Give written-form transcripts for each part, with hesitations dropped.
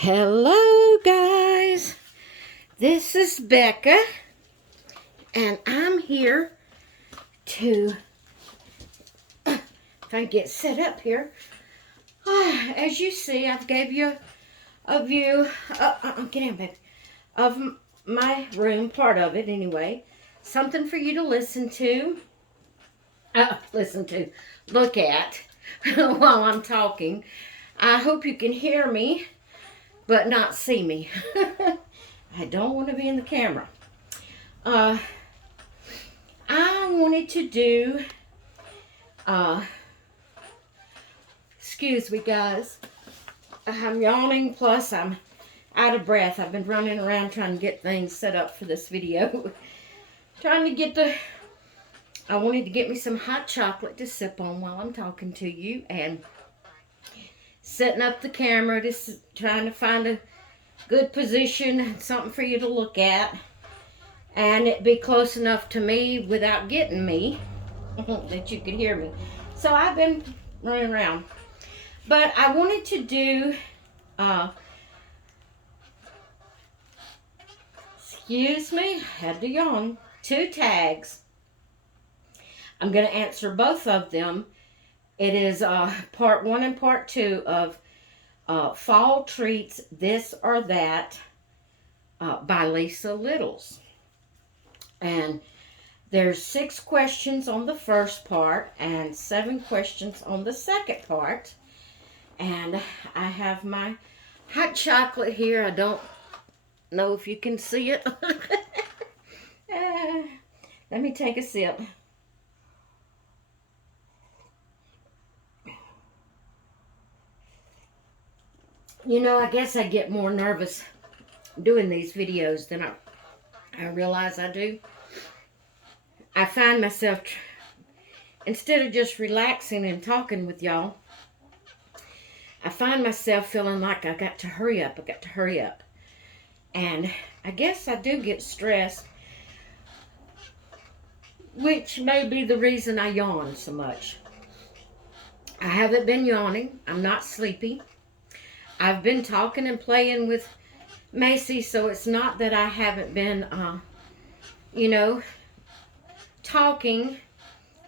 Hello guys, this is Becca and I'm here to, if I get set up here, as you see I've gave you a view, get in baby, of my room, part of it anyway, something for you to listen to, look at while I'm talking. I hope you can hear me but not see me. I don't want to be in the camera. I wanted to do, excuse me guys, I'm yawning, plus I'm out of breath. I've been running around trying to get things set up for this video. I wanted to get me some hot chocolate to sip on while I'm talking to you, and setting up the camera, just trying to find a good position, something for you to look at, and it be close enough to me without getting me that you could hear me. So I've been running around, but I wanted to do excuse me, had to yawn, 2 tags. I'm going to answer both of them. It is part 1 and part 2 of Fall Treats, This or That by Lisa Littles. And there's 6 questions on the first part and 7 questions on the second part. And I have my hot chocolate here. I don't know if you can see it. Let me take a sip. You know, I guess I get more nervous doing these videos than I realize I do. I find myself, instead of just relaxing and talking with y'all, I find myself feeling like I got to hurry up. And I guess I do get stressed, which may be the reason I yawn so much. I haven't been yawning. I'm not sleepy. I've been talking and playing with Macy, so it's not that I haven't been, talking.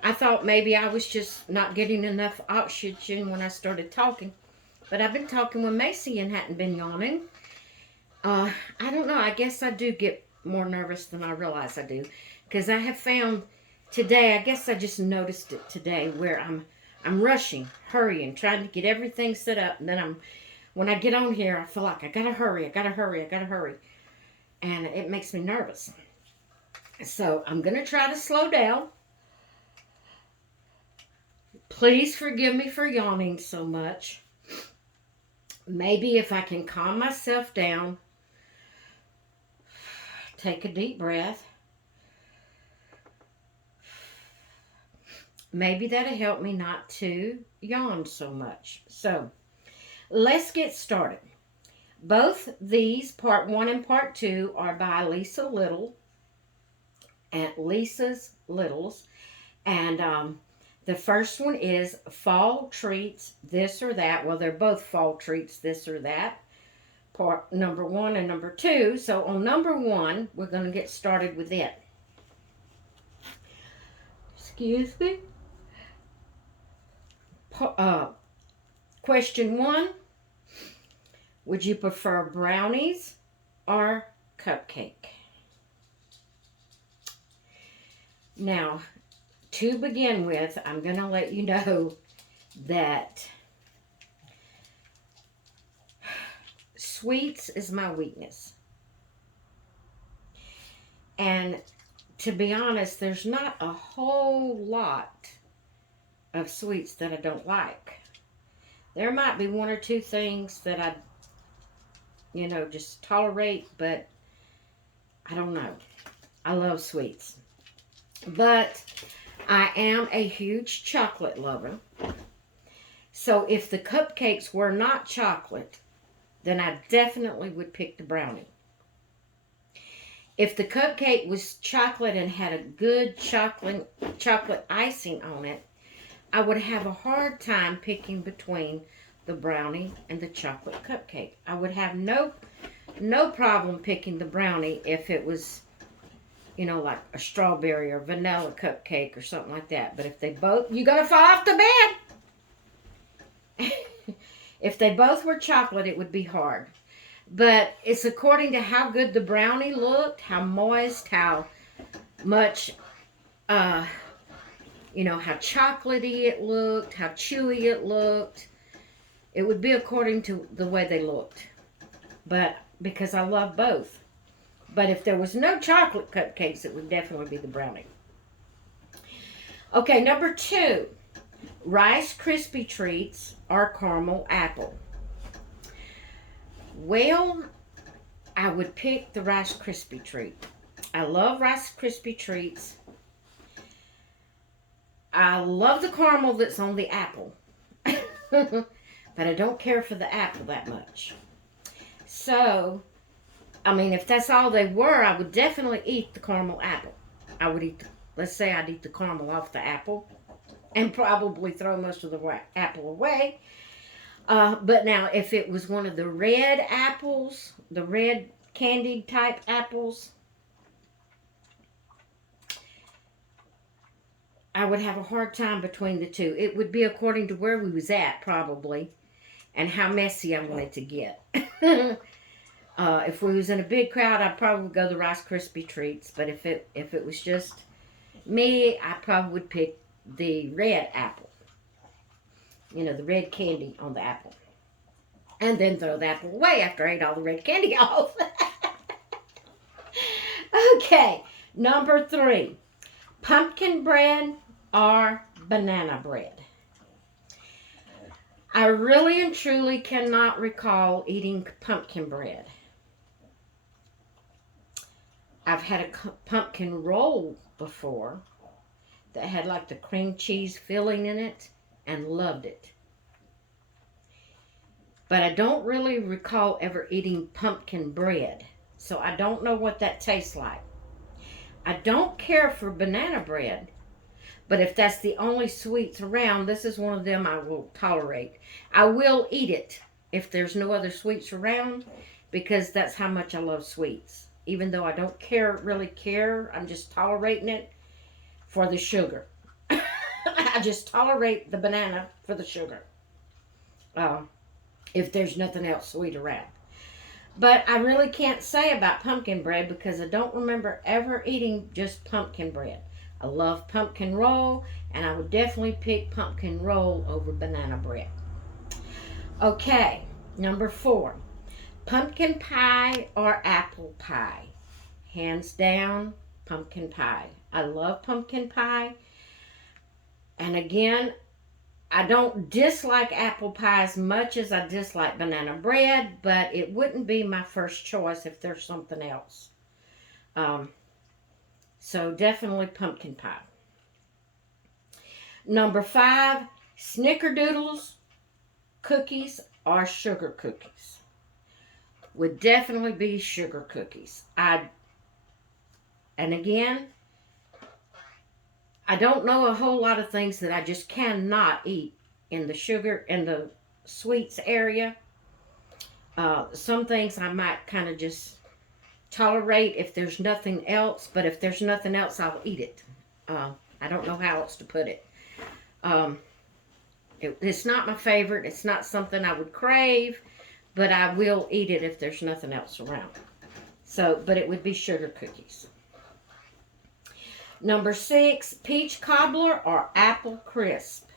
I thought maybe I was just not getting enough oxygen when I started talking. But I've been talking with Macy and hadn't been yawning. I don't know. I guess I do get more nervous than I realize I do. Because I have found today, I guess I just noticed it today, where I'm rushing, hurrying, trying to get everything set up, and then when I get on here, I feel like I gotta hurry. And it makes me nervous. So I'm gonna try to slow down. Please forgive me for yawning so much. Maybe if I can calm myself down, take a deep breath, maybe that'll help me not to yawn so much. So let's get started. Both these, part 1 and part 2, are by Lisa Littles. And the first one is Fall Treats, This or That. Well, they're both Fall Treats, This or That. Part number 1 and number 2. So on number 1, we're going to get started with it. Excuse me. Question 1. Would you prefer brownies or cupcake? Now, to begin with, I'm going to let you know that sweets is my weakness. And to be honest, there's not a whole lot of sweets that I don't like. There might be 1 or 2 things that I just tolerate, but I don't know. I love sweets. But I am a huge chocolate lover. So if the cupcakes were not chocolate, then I definitely would pick the brownie. If the cupcake was chocolate and had a good chocolate icing on it, I would have a hard time picking between the brownie and the chocolate cupcake. I would have no problem picking the brownie if it was, you know, like a strawberry or vanilla cupcake or something like that. But if they both, you're going to fall off the bed. If they both were chocolate, it would be hard. But it's according to how good the brownie looked, how moist, how much, you know, how chocolatey it looked, how chewy it looked. It would be according to the way they looked. But because I love both. But if there was no chocolate cupcakes, it would definitely be the brownie. Okay, number 2. Rice Krispie Treats or caramel apple. Well, I would pick the Rice Krispie Treat. I love Rice Krispie Treats. I love the caramel that's on the apple. But I don't care for the apple that much. So, I mean, if that's all they were, I would definitely eat the caramel apple. I would eat, let's say I'd eat the caramel off the apple and probably throw most of the apple away. But now, if it was one of the red apples, the red candied type apples, I would have a hard time between the two. It would be according to where we was at, probably, and how messy I wanted to get. If we was in a big crowd, I'd probably go the Rice Krispie Treats. But if it was just me, I probably would pick the red apple. You know, the red candy on the apple. And then throw the apple away after I ate all the red candy off. Okay, number 3. Pumpkin bread or banana bread. I really and truly cannot recall eating pumpkin bread. I've had a pumpkin roll before that had like the cream cheese filling in it and loved it. But I don't really recall ever eating pumpkin bread, so I don't know what that tastes like. I don't care for banana bread, but if that's the only sweets around, this is one of them I will tolerate. I will eat it if there's no other sweets around, because that's how much I love sweets. Even though I don't really care, I'm just tolerating it for the sugar. I just tolerate the banana for the sugar. If there's nothing else sweet around. But I really can't say about pumpkin bread because I don't remember ever eating just pumpkin bread. I love pumpkin roll, and I would definitely pick pumpkin roll over banana bread. Okay, number 4. Pumpkin pie or apple pie? Hands down, pumpkin pie. I love pumpkin pie. And again, I don't dislike apple pie as much as I dislike banana bread, but it wouldn't be my first choice if there's something else. So definitely pumpkin pie. Number 5, snickerdoodles, cookies, or sugar cookies. Would definitely be sugar cookies. And again, I don't know a whole lot of things that I just cannot eat in the sugar and the sweets area. Some things I might kind of just tolerate if there's nothing else, but if there's nothing else, I'll eat it. I don't know how else to put it. It's not my favorite. It's not something I would crave, but I will eat it if there's nothing else around. So, but it would be sugar cookies. Number 6, peach cobbler or apple crisp.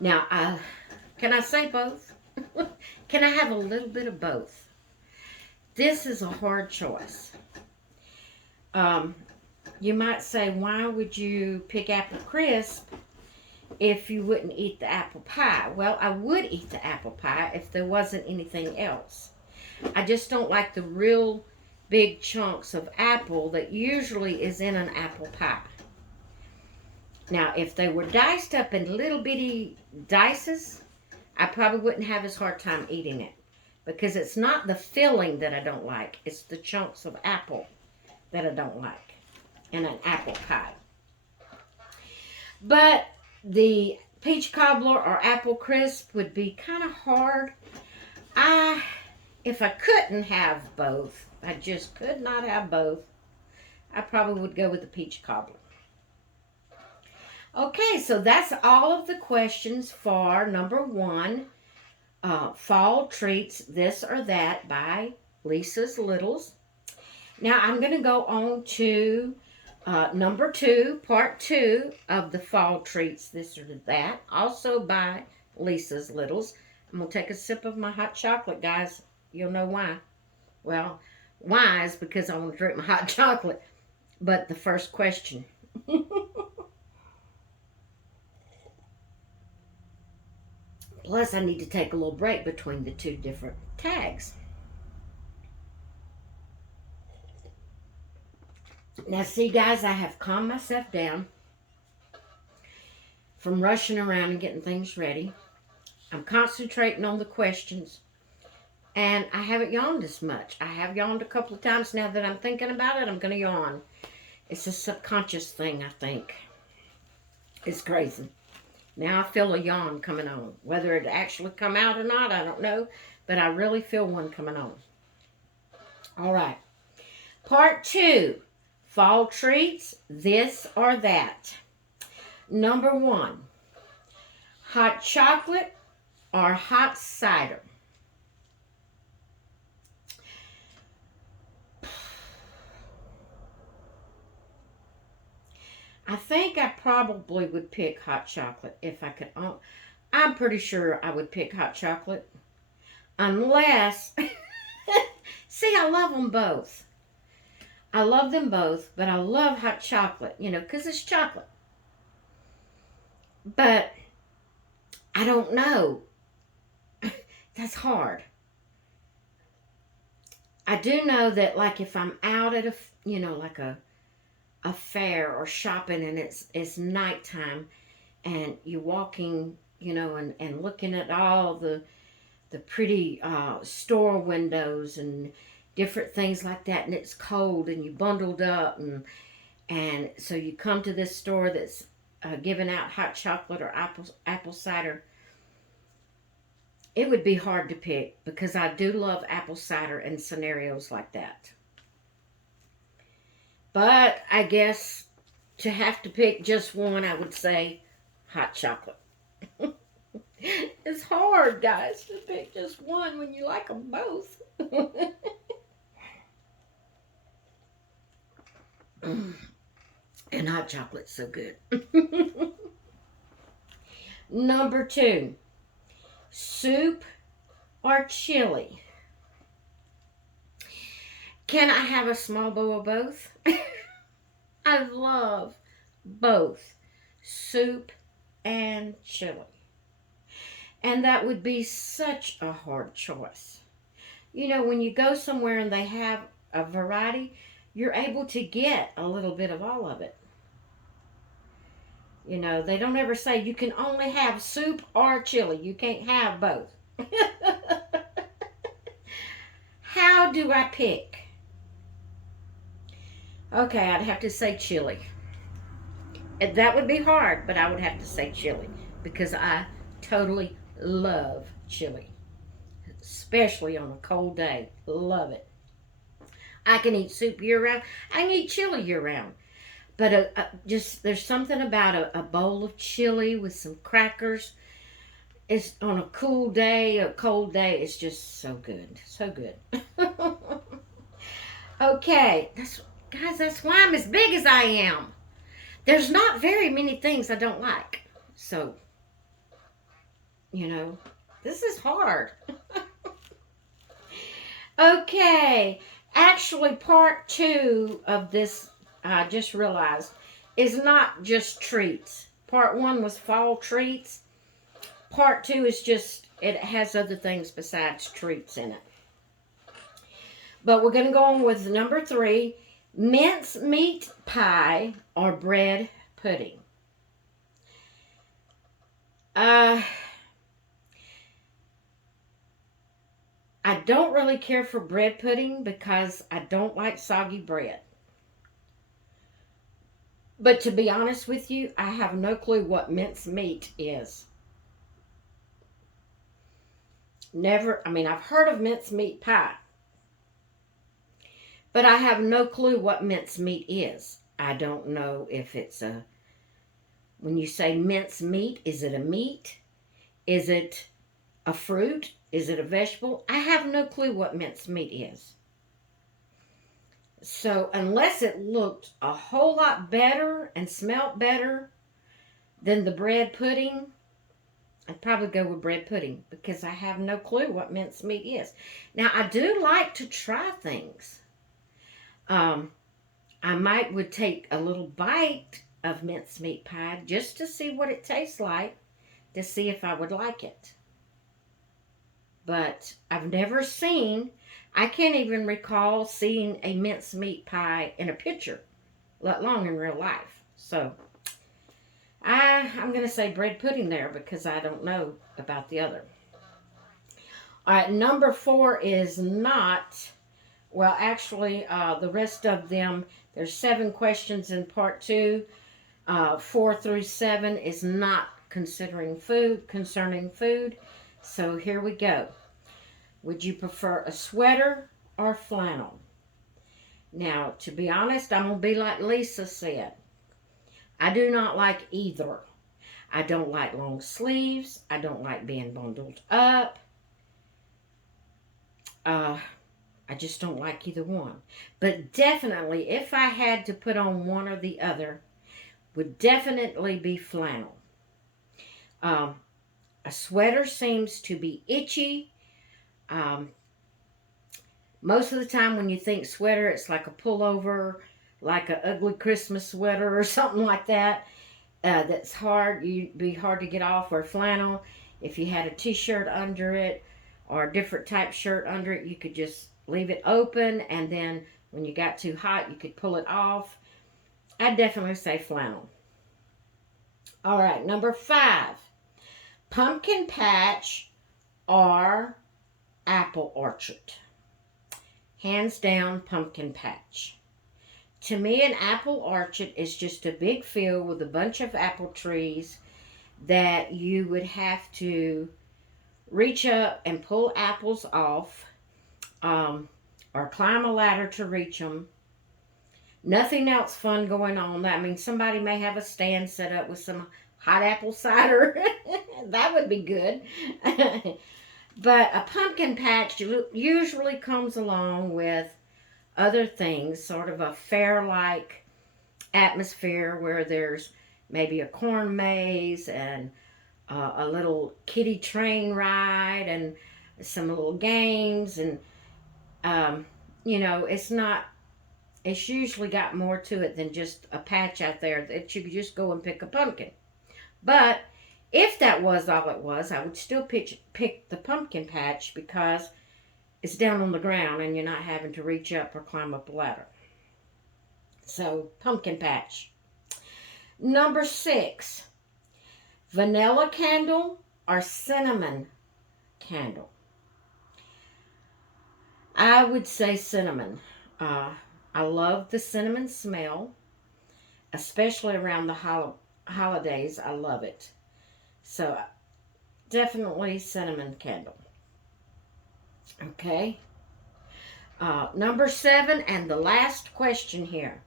Now, can I say both? Can I have a little bit of both? This is a hard choice. You might say, why would you pick apple crisp if you wouldn't eat the apple pie? Well, I would eat the apple pie if there wasn't anything else. I just don't like the real big chunks of apple that usually is in an apple pie. Now, if they were diced up in little bitty dices, I probably wouldn't have as hard time eating it, because it's not the filling that I don't like. It's the chunks of apple that I don't like in an apple pie. But the Peach cobbler or apple crisp would be kind of hard. If I couldn't have both, I just could not have both, I probably would go with the peach cobbler. Okay, so that's all of the questions for number 1, Fall Treats, This or That by Lisa's Littles. Now I'm going to go on to number 2, part 2 of the Fall Treats, This or That, also by Lisa's Littles. I'm going to take a sip of my hot chocolate, guys. You'll know why. Well, why is because I want to drink my hot chocolate. But the first question. Plus, I need to take a little break between the 2 different tags. Now, see, guys, I have calmed myself down from rushing around and getting things ready. I'm concentrating on the questions. And I haven't yawned as much. I have yawned a couple of times. Now that I'm thinking about it, I'm going to yawn. It's a subconscious thing, I think. It's crazy. Now I feel a yawn coming on. Whether it actually come out or not, I don't know. But I really feel one coming on. All right. Part 2. Fall Treats, This or That. Number 1. Hot chocolate or hot cider? I think I probably would pick hot chocolate if I could. I'm pretty sure I would pick hot chocolate. Unless, see, I love them both. I love them both, but I love hot chocolate, because it's chocolate. But I don't know. That's hard. I do know that, like, if I'm out at like a fair or shopping and it's nighttime and you're walking, and looking at all the pretty store windows and different things like that, and it's cold and you bundled up, and so you come to this store that's giving out hot chocolate or apple cider. It would be hard to pick because I do love apple cider in scenarios like that. But I guess to have to pick just one, I would say hot chocolate. It's hard, guys, to pick just one when you like them both. And hot chocolate's so good. Number 2, soup or chili? Can I have a small bowl of both? I love both soup and chili. And that would be such a hard choice. When you go somewhere and they have a variety, you're able to get a little bit of all of it. They don't ever say you can only have soup or chili. You can't have both. How do I pick? Okay, I'd have to say chili. That would be hard, but I would have to say chili because I totally love chili, especially on a cold day. Love it. I can eat soup year-round. I can eat chili year-round. But there's something about a bowl of chili with some crackers. It's on a cool day, a cold day. It's just so good. So good. Okay. Guys, that's why I'm as big as I am. There's not very many things I don't like. So, this is hard. Okay. Actually, part 2 of this, I just realized, is not just treats. Part 1 was fall treats. Part 2 is just, it has other things besides treats in it. But we're going to go on with number 3, mincemeat pie or bread pudding. I don't really care for bread pudding because I don't like soggy bread. But to be honest with you, I have no clue what mincemeat is. Never, I mean, I've heard of mincemeat pie, but I have no clue what mincemeat is. I don't know if it's a, when you say mincemeat, is it a meat? Is it a fruit? Is it a vegetable? I have no clue what mincemeat is. So unless it looked a whole lot better and smelt better than the bread pudding, I'd probably go with bread pudding because I have no clue what mincemeat is. Now, I do like to try things. I would take a little bite of mincemeat pie just to see what it tastes like, to see if I would like it. But I've never seen, I can't even recall seeing a mincemeat pie in a picture, let alone in real life. So I'm going to say bread pudding there because I don't know about the other. All right, number 4 is not, well, actually, the rest of them, there's 7 questions in part 2. 4 through 7 is not concerning food. So here we go. Would you prefer a sweater or flannel? Now, to be honest, I'm going to be like Lisa said. I do not like either. I don't like long sleeves. I don't like being bundled up. I just don't like either one. But definitely, if I had to put on one or the other, would definitely be flannel. A sweater seems to be itchy. Most of the time when you think sweater, it's like a pullover, like an ugly Christmas sweater or something like that. That's hard. You'd be hard to get off. Or flannel, if you had a t-shirt under it or a different type shirt under it, you could just leave it open, and then when you got too hot, you could pull it off. I'd definitely say flannel. All right, number 5. Pumpkin patch or apple orchard? Hands down, pumpkin patch. To me, an apple orchard is just a big field with a bunch of apple trees that you would have to reach up and pull apples off, or climb a ladder to reach them. Nothing else fun going on. I mean, somebody may have a stand set up with some hot apple cider. That would be good. But a pumpkin patch usually comes along with other things, sort of a fair-like atmosphere where there's maybe a corn maze and a little kiddie train ride and some little games. And, it's usually got more to it than just a patch out there that you could just go and pick a pumpkin. But if that was all it was, I would still pick the pumpkin patch because it's down on the ground and you're not having to reach up or climb up a ladder. So, pumpkin patch. Number 6, vanilla candle or cinnamon candle? I would say cinnamon. I love the cinnamon smell, especially around the holidays. I love it. So, definitely cinnamon candle. Okay. Number 7, and the last question here.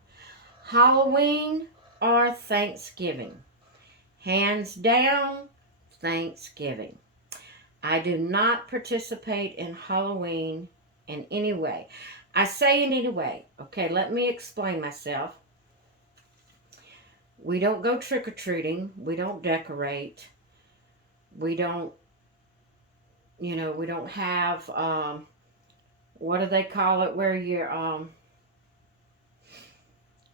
Halloween or Thanksgiving? Hands down, Thanksgiving. I do not participate in Halloween in any way. I say in any way. Okay, let me explain myself. We don't go trick-or-treating. We don't decorate. We don't, we don't have, what do they call it, where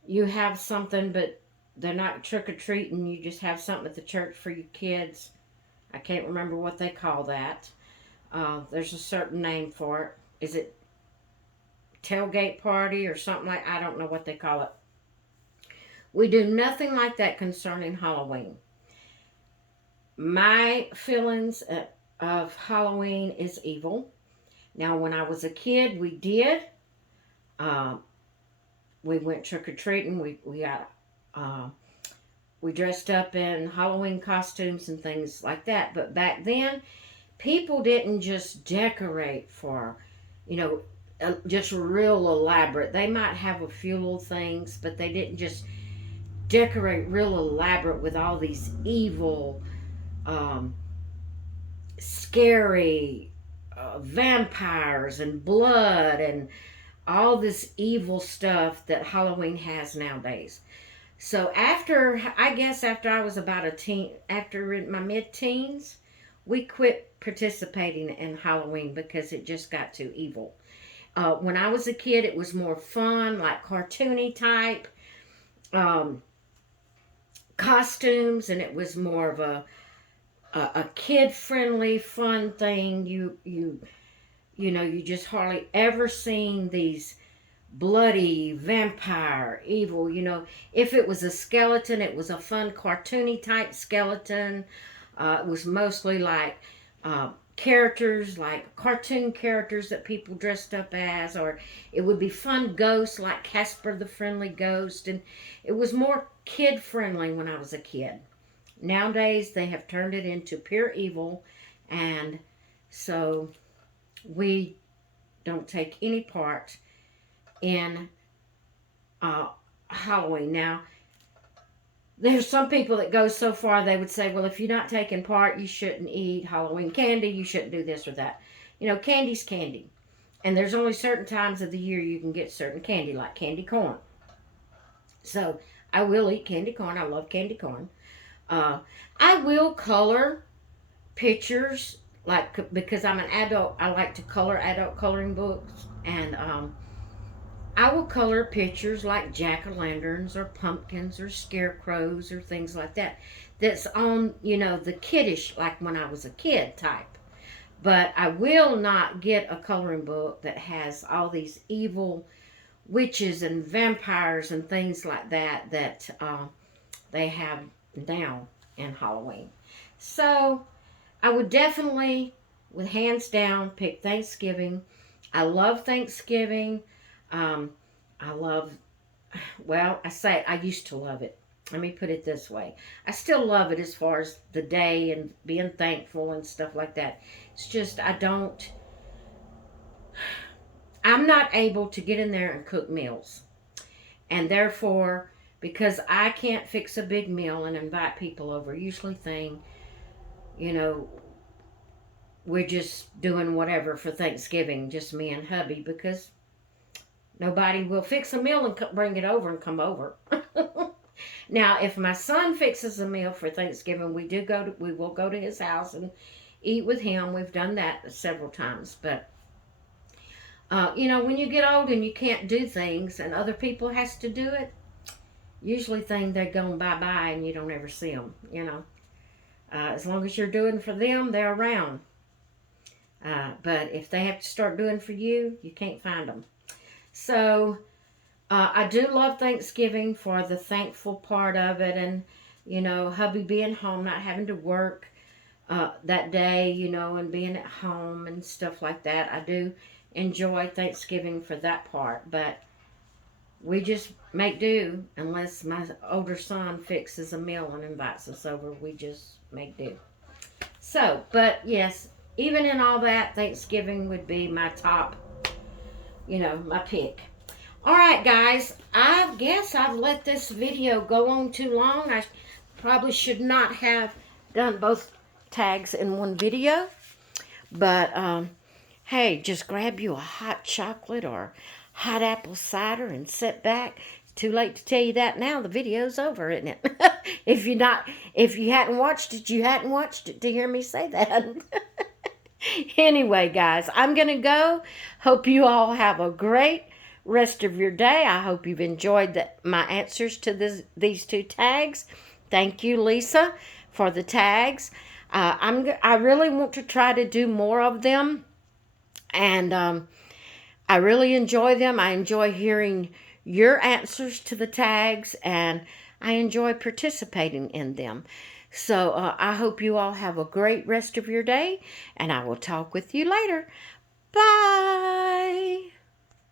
you have something, but they're not trick-or-treating. You just have something at the church for your kids. I can't remember what they call that. There's a certain name for it. Is it tailgate party or something like, I don't know what they call it. We do nothing like that concerning Halloween. My feelings of Halloween is evil. Now, when I was a kid, we did. We went trick-or-treating. We got We dressed up in Halloween costumes and things like that. But back then, people didn't just decorate for, you know, just real elaborate. They might have a few little things, but they didn't just decorate real elaborate with all these evil, um, scary vampires and blood and all this evil stuff that Halloween has nowadays. So I guess after I was about a teen, after in my mid-teens, we quit participating in Halloween because it just got too evil. When I was a kid, it was more fun, like cartoony type um, costumes, and it was more of a kid-friendly, fun thing. You know, you just hardly ever seen these bloody vampire evil. You know, if it was a skeleton, it was a fun cartoony type skeleton. It was mostly like characters, like cartoon characters that people dressed up as, or it would be fun ghosts like Casper the Friendly Ghost, and it was more kid friendly when I was a kid. Nowadays they have turned it into pure evil, and so we don't take any part in Halloween. Now, there's some people that go so far they would say, well, if you're not taking part, you shouldn't eat Halloween candy, you shouldn't do this or that. You know, candy's candy. And there's only certain times of the year you can get certain candy, like candy corn. So, I will eat candy corn. I love candy corn. I will color pictures, like, because I'm an adult, I like to color adult coloring books. And I will color pictures like jack-o'-lanterns or pumpkins or scarecrows or things like that. That's on, you know, the kiddish, like when I was a kid type. But I will not get a coloring book that has all these evil witches and vampires and things like that that they have now in Halloween. So I would definitely, with hands down, pick Thanksgiving. I love Thanksgiving. I love, well, I used to love it. Let me put it this way. I still love it as far as the day and being thankful and stuff like that. It's just, I'm not able to get in there and cook meals. And therefore, because I can't fix a big meal and invite people over, usually you know, we're just doing whatever for Thanksgiving, just me and hubby, because nobody will fix a meal and bring it over and come over. Now, if my son fixes a meal for Thanksgiving, we will go to his house and eat with him. We've done that several times. But, you know, when you get old and you can't do things and other people has to do it, usually they're going bye-bye and you don't ever see them, you know. As long as you're doing for them, they're around. But if they have to start doing for you, you can't find them. So, I do love Thanksgiving for the thankful part of it, and, you know, hubby being home, not having to work that day, you know, and being at home and stuff like that. I do enjoy Thanksgiving for that part, but we just make do unless my older son fixes a meal and invites us over. We just make do. So, but yes, even in all that, Thanksgiving would be my top, you know, my pick. Alright guys, I guess I've let this video go on too long. I probably should not have done both tags in one video. But, hey, just grab you a hot chocolate or hot apple cider and sit back. It's too late to tell you that now. The video's over, isn't it? If you hadn't watched it, you hadn't watched it to hear me say that. Anyway, guys, I'm going to go. Hope you all have a great rest of your day. I hope you've enjoyed my answers to these two tags. Thank you, Lisa, for the tags. I really want to try to do more of them, and I really enjoy them. I enjoy hearing your answers to the tags, and I enjoy participating in them. So I hope you all have a great rest of your day, and I will talk with you later. Bye!